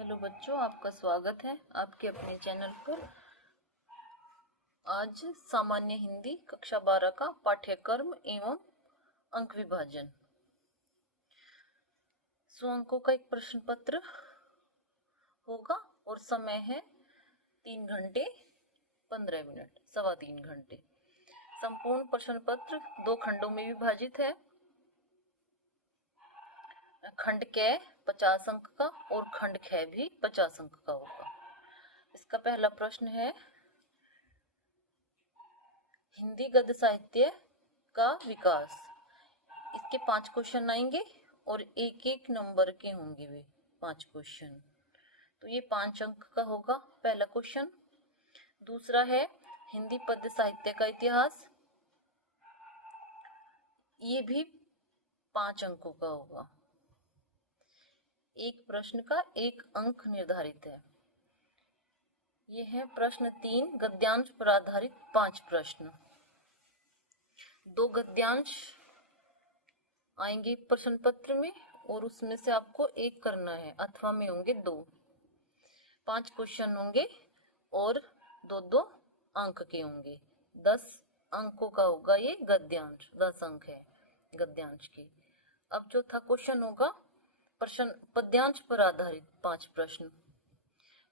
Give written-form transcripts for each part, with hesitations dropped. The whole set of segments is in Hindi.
हेलो बच्चों, आपका स्वागत है आपके अपने चैनल पर। आज सामान्य हिंदी कक्षा 12 का पाठ्यक्रम एवं अंक विभाजन 100 अंकों का एक प्रश्न पत्र होगा और समय है 3 घंटे 15 मिनट, 3.25 घंटे। संपूर्ण प्रश्न पत्र 2 खंडों में विभाजित है। खंड क 50 अंक का और खंड ख भी 50 अंक का होगा। इसका पहला प्रश्न है, हिंदी गद्य साहित्य का विकास। इसके 5 क्वेश्चन आएंगे और एक एक नंबर के होंगे वे 5 क्वेश्चन। तो ये 5 अंक का होगा पहला क्वेश्चन। दूसरा है हिंदी पद्य साहित्य का इतिहास। ये भी 5 अंकों का होगा। एक प्रश्न का 1 अंक निर्धारित है। ये है प्रश्न 3, गद्यांश पर आधारित 5 प्रश्न। 2 गद्यांश आएंगे प्रश्न पत्र में और उसमें से आपको 1 करना है, अथवा में होंगे 2। 5 क्वेश्चन होंगे और 2-2 अंक के होंगे। 10 अंकों का होगा ये गद्यांश, 10 अंक है गद्यांश के। अब चौथा क्वेश्चन होगा प्रश्न पद्यांश पर आधारित 5 प्रश्न।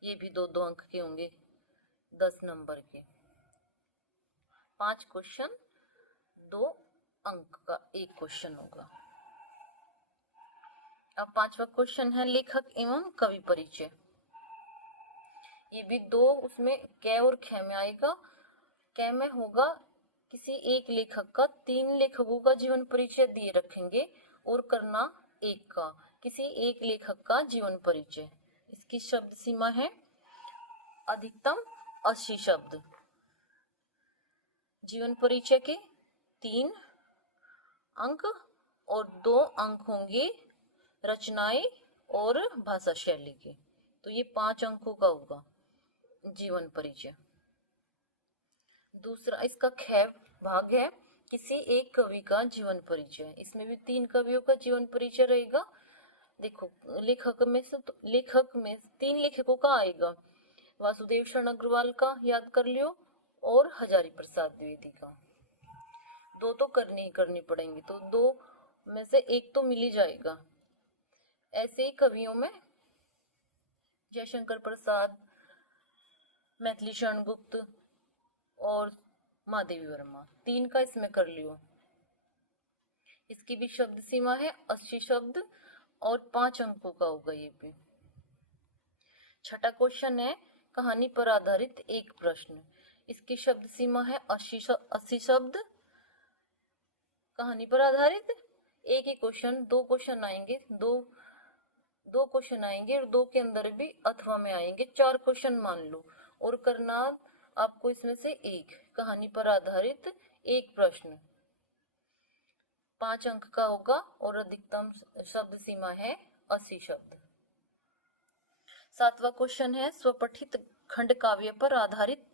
ये भी 2-2 अंक के होंगे, 10 नंबर के। 5 क्वेश्चन, 2 अंक का 1 क्वेश्चन होगा। अब 5वां क्वेश्चन है लेखक एवं कवि परिचय। ये भी 2 उसमें क और ख में आएगा। क में होगा किसी एक लेखक का, 3 लेखकों का जीवन परिचय दिए रखेंगे और करना 1 का, किसी एक लेखक का जीवन परिचय। इसकी शब्द सीमा है अधिकतम 80 शब्द। जीवन परिचय के 3 अंक और 2 अंक होंगे रचनाएं और भाषा शैली के। तो ये 5 अंकों का होगा जीवन परिचय। दूसरा इसका ख भाग है किसी एक कवि का जीवन परिचय। इसमें भी 3 कवियों का जीवन परिचय रहेगा। देखो लेखक में 3 लेखकों का आएगा। वासुदेव शरण अग्रवाल का याद कर लियो और हजारी प्रसाद द्विवेदी का। 2 तो करनी पड़ेंगे, तो 2 में से 1 तो मिल ही जाएगा। ऐसे ही कवियों में जयशंकर प्रसाद, मैथिली शरण गुप्त और महादेवी वर्मा, 3 का इसमें कर लियो। इसकी भी शब्द सीमा है 80 शब्द और 5 अंकों का होगा ये भी। छठा क्वेश्चन है कहानी पर आधारित 1 प्रश्न। इसकी शब्द सीमा है 80 शब्द। कहानी पर आधारित 1 ही क्वेश्चन, 2 क्वेश्चन आएंगे, 2 क्वेश्चन आएंगे और 2 के अंदर भी अथवा में आएंगे। 4 क्वेश्चन मान लो और करना आपको इसमें से 1। कहानी पर आधारित 1 प्रश्न 5 अंक का होगा और अधिकतम शब्द सीमा है 80 शब्द। 7वां क्वेश्चन है स्वपठित खंड काव्य पर आधारित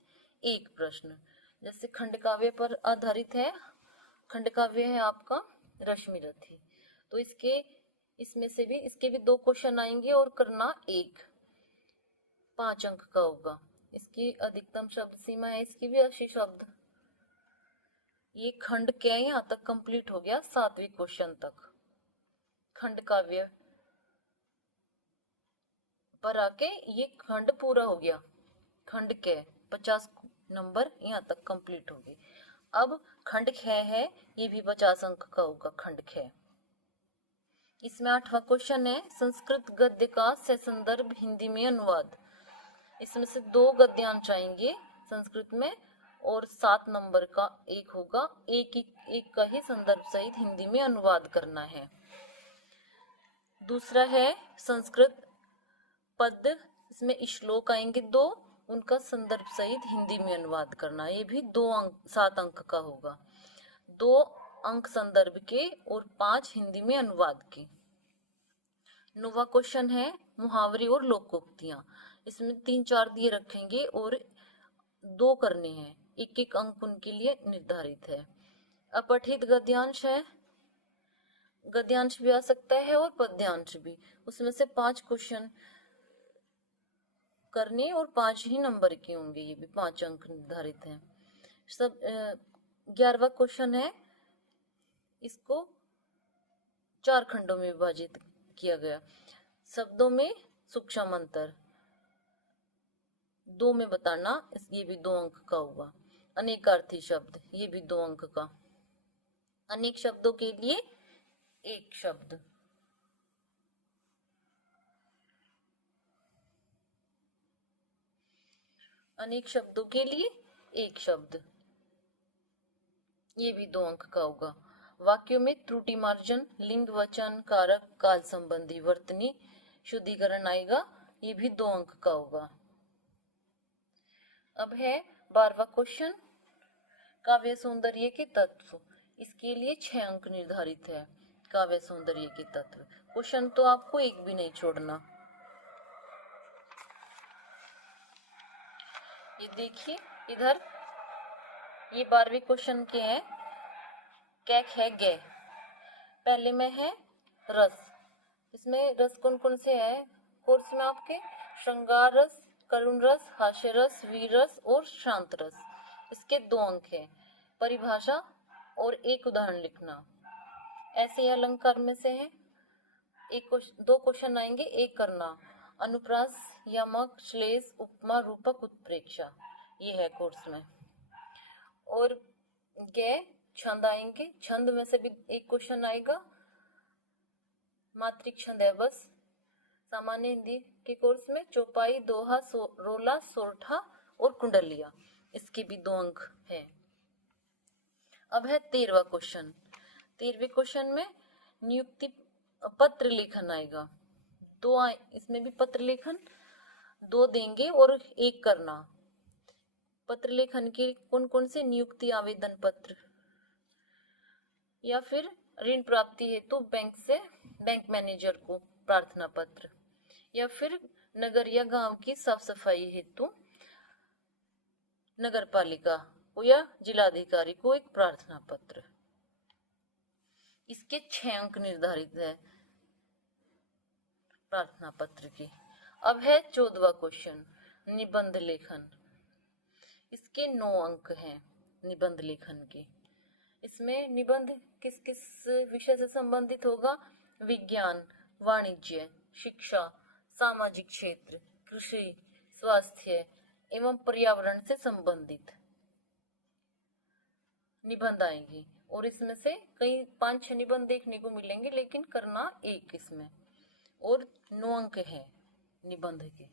1 प्रश्न। जैसे खंड काव्य पर आधारित है, खंड काव्य है आपका रश्मि रथी, तो इसके भी 2 क्वेश्चन आएंगे और करना 1, 5 अंक का होगा। इसकी अधिकतम शब्द सीमा है इसकी भी 80 शब्द। ये खंड क्या यहाँ तक कंप्लीट हो गया, 7वें क्वेश्चन तक खंड काव्य पर आके ये खंड पूरा हो गया। खंड के 50 नंबर यहाँ तक कंप्लीट हो गए। अब खंड ख है, ये भी 50 अंक का होगा खंड ख। इसमें 8वां क्वेश्चन है संस्कृत गद्य का ससंदर्भ हिंदी में अनुवाद। इसमें से 2 गद्यांश आएंगे संस्कृत में और 7 नंबर का 1 होगा। एक का ही संदर्भ सहित हिंदी में अनुवाद करना है। दूसरा है संस्कृत पद, इसमें श्लोक आएंगे 2, उनका संदर्भ सहित हिंदी में अनुवाद करना। ये भी 7 अंक का होगा। 2 अंक संदर्भ के और 5 हिंदी में अनुवाद के। 9वां क्वेश्चन है मुहावरे और लोकोक्तियां। इसमें 3-4 दिए रखेंगे और 2 करने हैं, 1-1 अंक उनके लिए निर्धारित है। अपठित गद्यांश है, गद्यांश भी आ सकता है और पद्यांश भी। उसमें से 5 क्वेश्चन करने और 5 ही नंबर के होंगे, ये भी 5 अंक निर्धारित हैं। सब 11वां क्वेश्चन है, इसको 4 खंडों में विभाजित किया गया। शब्दों में सूक्ष्म अंतर 2 में बताना, ये भी 2 अंक का होगा। अनेकार्थी शब्द, ये भी 2 अंक का। अनेक शब्दों के लिए 1 शब्द। अनेक शब्दों के लिए 1 शब्द, ये भी 2 अंक का होगा। वाक्यों में त्रुटि मार्जन, लिंग, वचन, कारक, काल संबंधी, वर्तनी, शुद्धिकरण आएगा, ये भी 2 अंक का होगा। अब है 12वां क्वेश्चन, काव्य सौंदर्य के तत्व। इसके लिए 6 अंक निर्धारित है। काव्य सौंदर्य के तत्व, क्वेश्चन तो आपको एक भी नहीं छोड़ना। ये देखिए इधर, ये 12वें क्वेश्चन के हैं। कैक है गे, पहले में है रस। इसमें रस कौन कौन से है कोर्स में आपके? श्रृंगार रस, करुण रस, हास्य रस, वीर रस और शांत रस। इसके 2 अंक है। परिभाषा और एक उदाहरण लिखना। ऐसे अलंकार में से है, 2 क्वेश्चन आएंगे, एक करना। अनुप्रास, यमक, श्लेष, उपमा, रूपक, उत्प्रेक्षा, ये है कोर्स में। और गे छंद आएंगे, छंद में से भी एक क्वेश्चन आएगा। मात्रिक छंद है बस। सामान्य हिंदी के कोर्स में चौपाई, दोहा, रोला, सोरठा और कुंडलिया, इसके भी 2 अंक है। अब है 13वां क्वेश्चन। 13वें क्वेश्चन में नियुक्ति पत्र लेखन आएगा। 2 इसमें भी पत्र लेखन 2 देंगे और 1 करना। पत्र लेखन के कौन कौन से? नियुक्ति आवेदन पत्र, या फिर ऋण प्राप्ति हेतु बैंक से बैंक मैनेजर को प्रार्थना पत्र, या फिर नगर या गांव की साफ सफाई हेतु नगर पालिका को या जिलाधिकारी को एक प्रार्थना पत्र। इसके 6 अंक निर्धारित है प्रार्थना पत्र के। अब है 14वां क्वेश्चन, निबंध लेखन। इसके 9 अंक हैं निबंध लेखन के। इसमें निबंध किस किस विषय से संबंधित होगा? विज्ञान, वाणिज्य, शिक्षा, सामाजिक क्षेत्र, कृषि, स्वास्थ्य एवं पर्यावरण से संबंधित निबंध आएंगे। और इसमें से कई 5-6 निबंध देखने को मिलेंगे, लेकिन करना 1 इसमें। और 9 अंक है निबंध के।